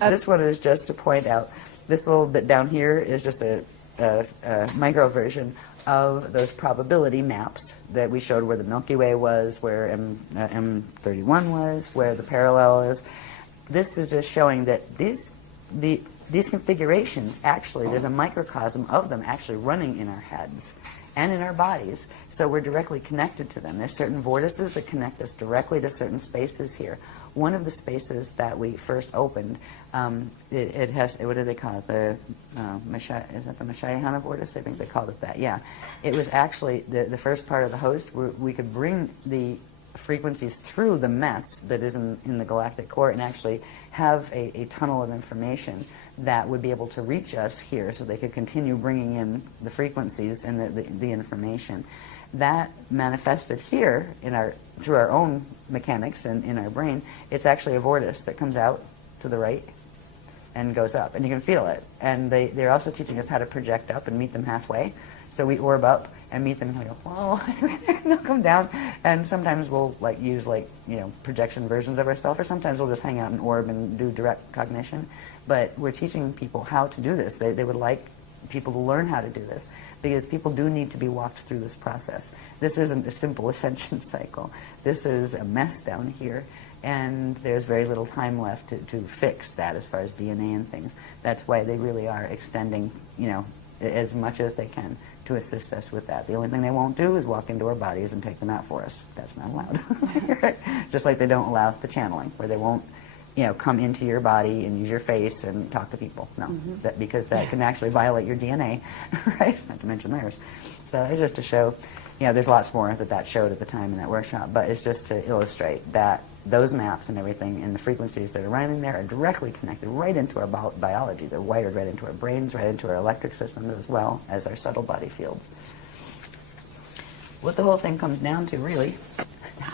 This one is just to point out, this little bit down here is just a micro version of those probability maps that we showed where the Milky Way was, where M31 was, where the parallel is. This is just showing that these configurations, actually, there's a microcosm of them actually running in our heads and in our bodies, so we're directly connected to them. There's certain vortices that connect us directly to certain spaces here. One of the spaces that we first opened, it has, what do they call it? The is that the Mechanikája vortice? I think they called it that. Yeah, it was actually the first part of the host where we could bring the frequencies through the mess that is in the galactic core and actually have a tunnel of information that would be able to reach us here, so they could continue bringing in the frequencies and the information. That manifested here through our own mechanics and in our brain. It's actually a vortice that comes out to the right and goes up, and you can feel it. And they're also teaching us how to project up and meet them halfway. So we orb up and meet them and we go, whoa, and they'll come down. And sometimes we'll use projection versions of ourselves, or sometimes we'll just hang out and orb and do direct cognition. But we're teaching people how to do this. They would like people to learn how to do this, because people do need to be walked through this process. This isn't a simple ascension cycle. This is a mess down here, and there's very little time left to fix that as far as DNA and things. That's why they really are extending, as much as they can to assist us with that. The only thing they won't do is walk into our bodies and take them out for us. That's not allowed. Just like they don't allow the channeling, where they won't come into your body and use your face and talk to people. No, because that can actually violate your DNA, right? Not to mention theirs. So it's just to show, there's lots more that showed at the time in that workshop, but it's just to illustrate that those maps and everything and the frequencies that are running there are directly connected right into our biology. They're wired right into our brains, right into our electric systems, as well as our subtle body fields. What the whole thing comes down to, really,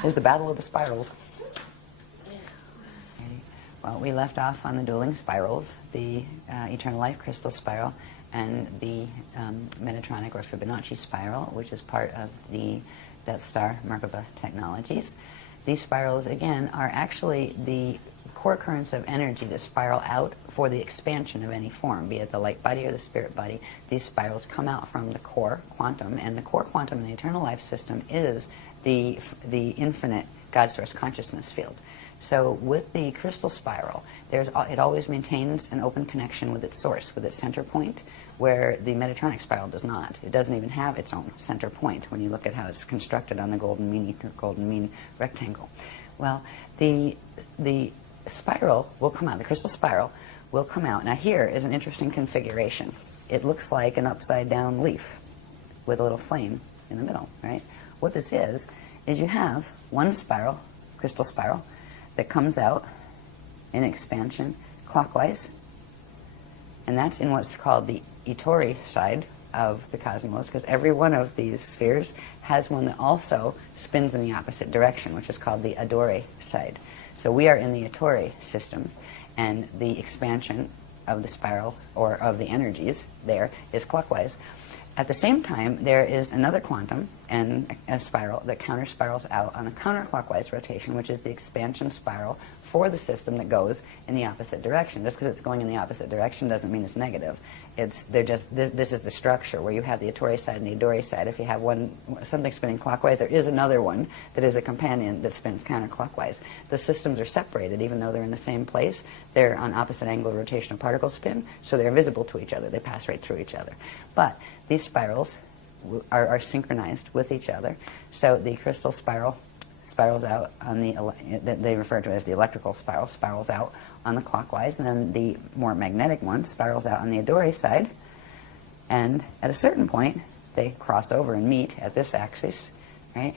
is the battle of the spirals. Well, we left off on the dueling spirals, the eternal life crystal spiral and the Metatronic or Fibonacci spiral, which is part of the Death Star Merkaba technologies. These spirals, again, are actually the core currents of energy that spiral out for the expansion of any form, be it the light body or the spirit body. These spirals come out from the core quantum, and the core quantum in the eternal life system is the infinite God source consciousness field. So with the crystal spiral, it always maintains an open connection with its source, with its center point, where the Metatronic spiral does not. It doesn't even have its own center point when you look at how it's constructed on the golden mean rectangle. Well, the spiral will come out, the crystal spiral will come out. Now here is an interesting configuration. It looks like an upside down leaf with a little flame in the middle, right? What this is you have one spiral, crystal spiral, that comes out in expansion clockwise, and that's in what's called the Itori side of the cosmos, because every one of these spheres has one that also spins in the opposite direction, which is called the Adore side. So we are in the Itori systems, and the expansion of the spiral, or of the energies there, is clockwise. At the same time, there is another quantum and a spiral that counter-spirals out on a counterclockwise rotation, which is the expansion spiral for the system that goes in the opposite direction. Just because it's going in the opposite direction doesn't mean it's negative. This is the structure where you have the Itori side and the Adore side. If you have something spinning clockwise, there is another one that is a companion that spins counterclockwise. The systems are separated, even though they're in the same place. They're on opposite angle rotational particle spin, so they're invisible to each other. They pass right through each other. But these spirals are synchronized with each other. So the crystal spiral spirals out on they refer to it as the electrical spiral, spirals out on the clockwise, and then the more magnetic one spirals out on the Adore side, and at a certain point they cross over and meet at this axis, right?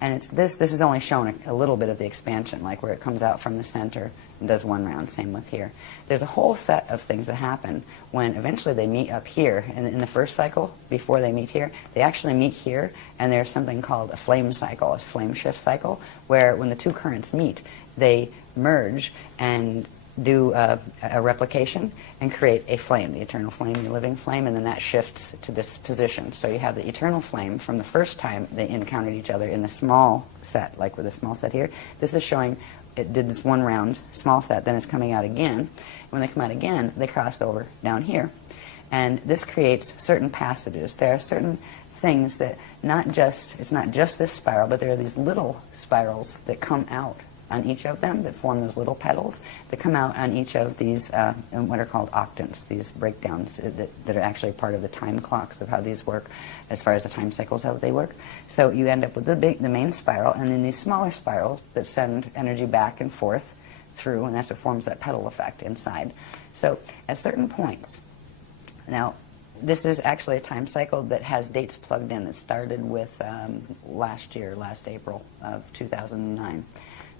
And it's this is only shown a little bit of the expansion, like where it comes out from the center and does one round, same with here. There's a whole set of things that happen when eventually they meet up here. And in the first cycle, before they meet here, they actually meet here, and there's something called a flame cycle, a flame shift cycle, where when the two currents meet, they merge and do a replication and create a flame, the eternal flame, the living flame, and then that shifts to this position. So you have the eternal flame from the first time they encountered each other in the small set, like with a small set here. This is showing it did this one round, small set, then it's coming out again. When they come out again, they cross over down here. And this creates certain passages. There are certain things that it's not just this spiral, but there are these little spirals that come out on each of them that form those little petals that come out on each of these what are called octants, these breakdowns that are actually part of the time clocks of how these work as far as the time cycles, how they work. So you end up with the main spiral and then these smaller spirals that send energy back and forth through, and that's what forms that petal effect inside. So at certain points, now this is actually a time cycle that has dates plugged in that started with last April of 2009.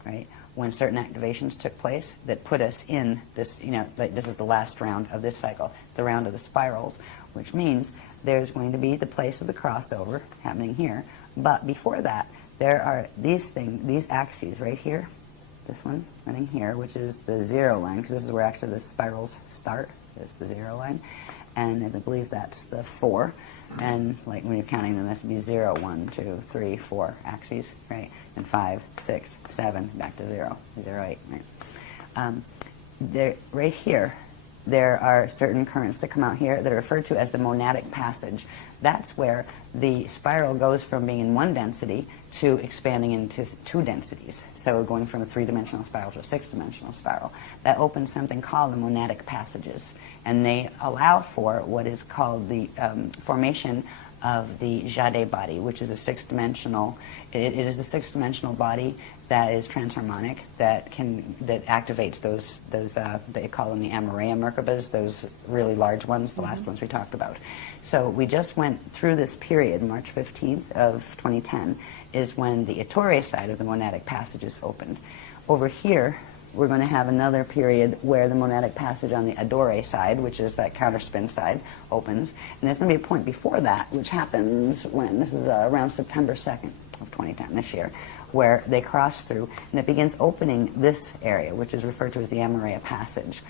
Right, when certain activations took place that put us in this, like this is the last round of this cycle, the round of the spirals, which means there's going to be the place of the crossover happening here. But before that, there are these axes right here, this one running here, which is the 0 line, because this is where actually the spirals start. It's the 0 line, and I believe that's the 4. And like when you're counting them, that's to be 0, 1, 2, 3, 4 axes, right? And 5, 6, 7, back to 0, 0, 8, right? Right here, there are certain currents that come out here that are referred to as the monadic passage. That's where the spiral goes from being in one density to expanding into 2 densities. So going from a 3-dimensional spiral to a 6-dimensional spiral. That opens something called the monadic passages. And they allow for what is called the formation of the Jade body, which is a 6-dimensional, it is a 6-dimensional body that is transharmonic, that activates those they call them the Amareya Merkabas, those really large ones, the last ones we talked about. So we just went through this period, March 15th of 2010, is when the Ettore side of the monadic passages opened. Over here, we're going to have another period where the monadic passage on the Adore side, which is that counterspin side, opens. And there's going to be a point before that, which happens when, this is around September 2nd of 2010, this year, where they cross through, and it begins opening this area, which is referred to as the Amareya passage.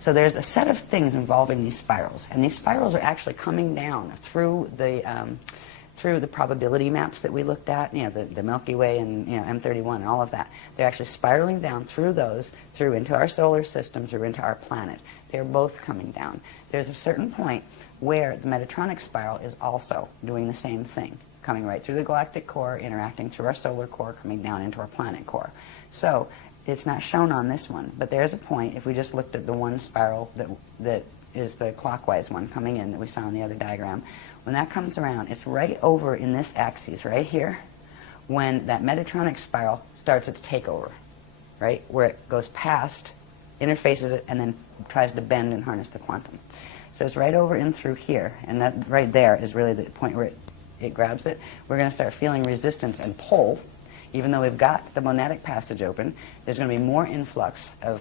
So there's a set of things involving these spirals, and these spirals are actually coming down through the probability maps that we looked at, the Milky Way and M31 and all of that. They're actually spiraling down through those, through into our solar system, through into our planet. They're both coming down. There's a certain point where the Metatronic spiral is also doing the same thing, coming right through the galactic core, interacting through our solar core, coming down into our planet core. So it's not shown on this one, but there's a point, if we just looked at the one spiral that is the clockwise one coming in that we saw in the other diagram, when that comes around, it's right over in this axis right here when that Metatronic spiral starts its takeover, right, where it goes past, interfaces it, and then tries to bend and harness the quantum. So it's right over in through here, and that right there is really the point where it grabs it. We're going to start feeling resistance and pull. Even though we've got the monadic passage open, there's going to be more influx of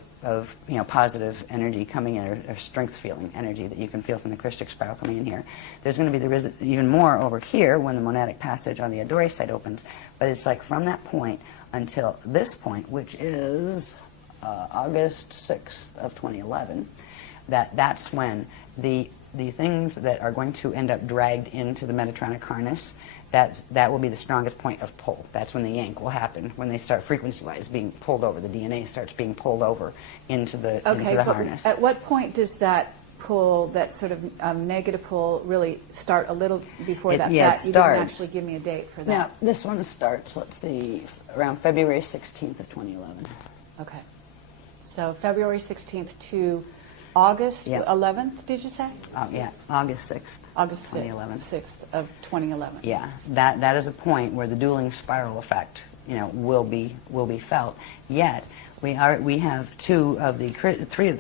positive energy coming in, or strength-feeling energy that you can feel from the Christic spiral coming in here. There's going to be even more over here when the monadic passage on the Adore side opens. But it's like from that point until this point, which is August 6th of 2011, that's when the things that are going to end up dragged into the Metatronic harness, that will be the strongest point of pull. That's when the yank will happen, when they start frequency-wise being pulled over. The DNA starts being pulled over into the harness. At what point does that pull, that sort of negative pull, really start a little before that? Yeah, you didn't actually give me a date for that. Now, this one starts, let's see, around February 16th of 2011. Okay. So February 16th to August 11th, did you say? Yeah, August 6th. August 2011. 6th of 2011. Yeah, that is a point where the dueling spiral effect, will be felt. Yet we have three of the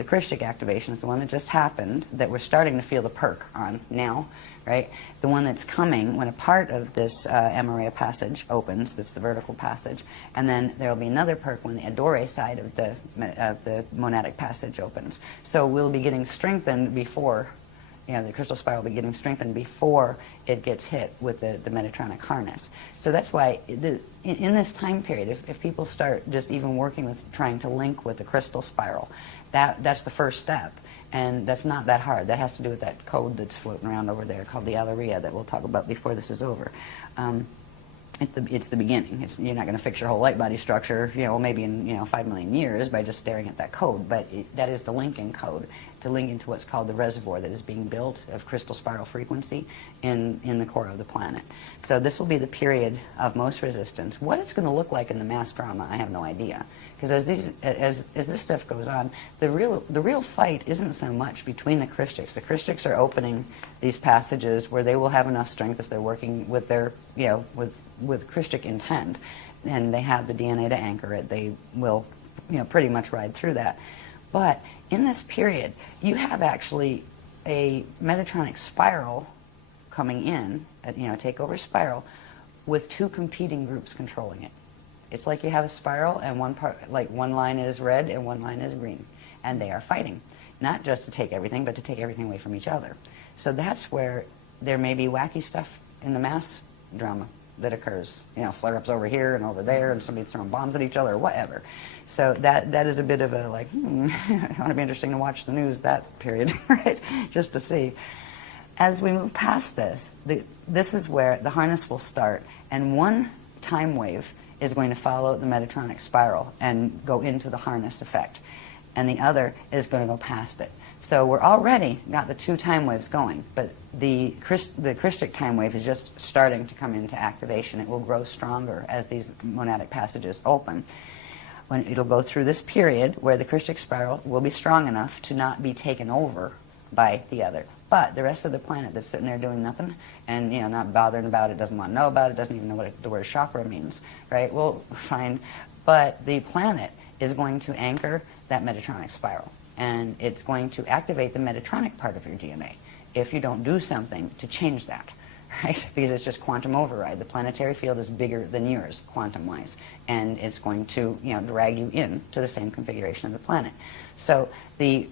Christic activations. The one that just happened, that we're starting to feel the perk on now, right? The one that's coming when a part of this Amareya passage opens, that's the vertical passage, and then there will be another perk when the Adore side of the monadic passage opens. So we'll be getting strengthened before, the crystal spiral will be getting strengthened before it gets hit with the Metatronic harness. So that's why in this time period, if people start just even working with trying to link with the crystal spiral, that's the first step. And that's not that hard. That has to do with that code that's floating around over there called the Alaria that we'll talk about before this is over. it's the beginning. You're not going to fix your whole light body structure, maybe in 5 million years by just staring at that code, but that is the linking code to link into what's called the reservoir that is being built of crystal spiral frequency in the core of the planet. So this will be the period of most resistance. What it's going to look like in the mass drama, I have no idea, because as this stuff goes on, the real fight isn't so much between the Christics. The Christics are opening these passages where they will have enough strength if they're working with their with Christic intent, and they have the DNA to anchor it. They will pretty much ride through that. But in this period, you have actually a metatronic spiral coming in, a takeover spiral, with two competing groups controlling it. It's like you have a spiral, and one line is red and one line is green, and they are fighting, not just to take everything, but to take everything away from each other. So that's where there may be wacky stuff in the mass drama that occurs, flare-ups over here and over there, and somebody throwing bombs at each other or whatever. So that is a bit of a it ought to be interesting to watch the news that period, right? Just to see. As we move past this, this is where the harness will start, and one time wave is going to follow the metatronic spiral and go into the harness effect, and the other is going to go past it. So we're already got the two time waves going, but the Christic time wave is just starting to come into activation. It will grow stronger as these monadic passages open. When it'll go through this period where the Christic spiral will be strong enough to not be taken over by the other. But the rest of the planet that's sitting there doing nothing and not bothering about it, doesn't want to know about it, doesn't even know what the word chakra means, right? Well, fine. But the planet is going to anchor that metatronic spiral, and it's going to activate the metatronic part of your DNA if you don't do something to change that, right? Because it's just quantum override. The planetary field is bigger than yours, quantum-wise, and it's going to drag you in to the same configuration of the planet. So the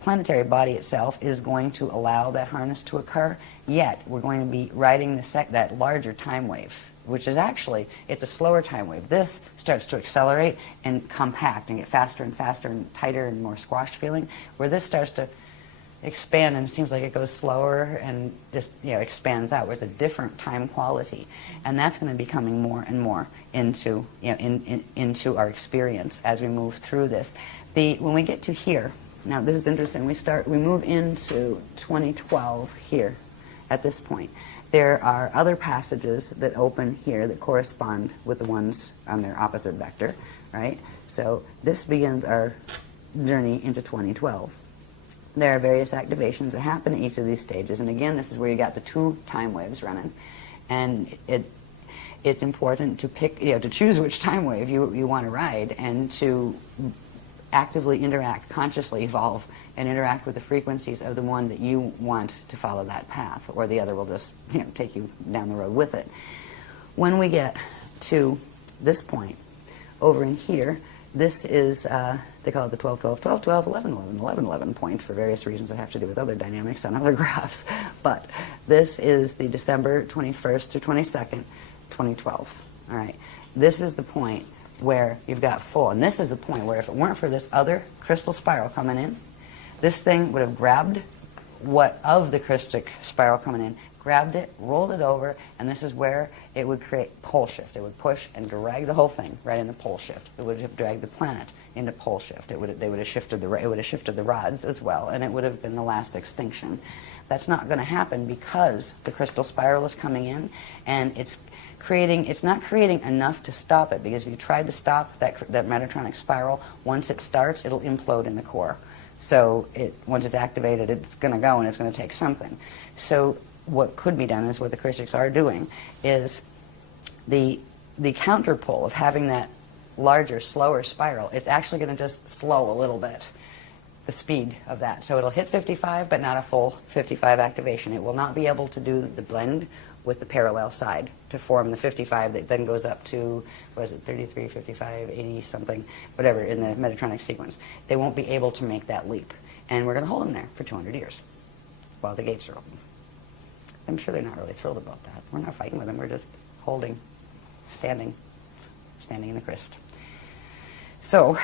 planetary body itself is going to allow that harness to occur, yet we're going to be riding that larger time wave, which is actually, it's a slower time wave. This starts to accelerate and compact and get faster and faster and tighter and more squashed feeling, where this starts to expand and it seems like it goes slower and just expands out with a different time quality, and that's going to be coming more and more into into our experience as we move through this. When we get to here, now this is interesting. We move into 2012 here at this point. There are other passages that open here that correspond with the ones on their opposite vector, right? So this begins our journey into 2012. There are various activations that happen at each of these stages, and again, this is where you got the two time waves running, and it's important to pick, to choose which time wave you want to ride, and to actively interact, consciously evolve, and interact with the frequencies of the one that you want to follow that path, or the other will just take you down the road with it. When we get to this point, over in here, this is, they call it the 12, 12, 12, 12, 11, 11, 11, 11 point for various reasons that have to do with other dynamics on other graphs. But this is the December 21st to 22nd, 2012. All right. This is the point where you've got full. And this is the point where if it weren't for this other crystal spiral coming in, this thing would have grabbed what of the Christic spiral coming in, grabbed it, rolled it over, and this is where it would create pole shift. It would push and drag the whole thing right into pole shift. It would have dragged the planet into pole shift. It would have shifted the rods as well, and it would have been the last extinction. That's not going to happen because the crystal spiral is coming in, and it's not creating enough to stop it, because if you tried to stop that metatronic spiral, once it starts, it'll implode in the core. So once it's activated, it's going to go, and it's going to take something. So what could be done is what the Christics are doing is the counterpole of having that larger, slower spiral is actually going to just slow a little bit the speed of that. So it'll hit 55, but not a full 55 activation. It will not be able to do the blend with the parallel side to form the 55 that then goes up to, what is it, 33, 55, 80 something, whatever, in the metatronic sequence. They won't be able to make that leap. And we're going to hold them there for 200 years while the gates are open. I'm sure they're not really thrilled about that. We're not fighting with them. We're just holding, standing in the crest. So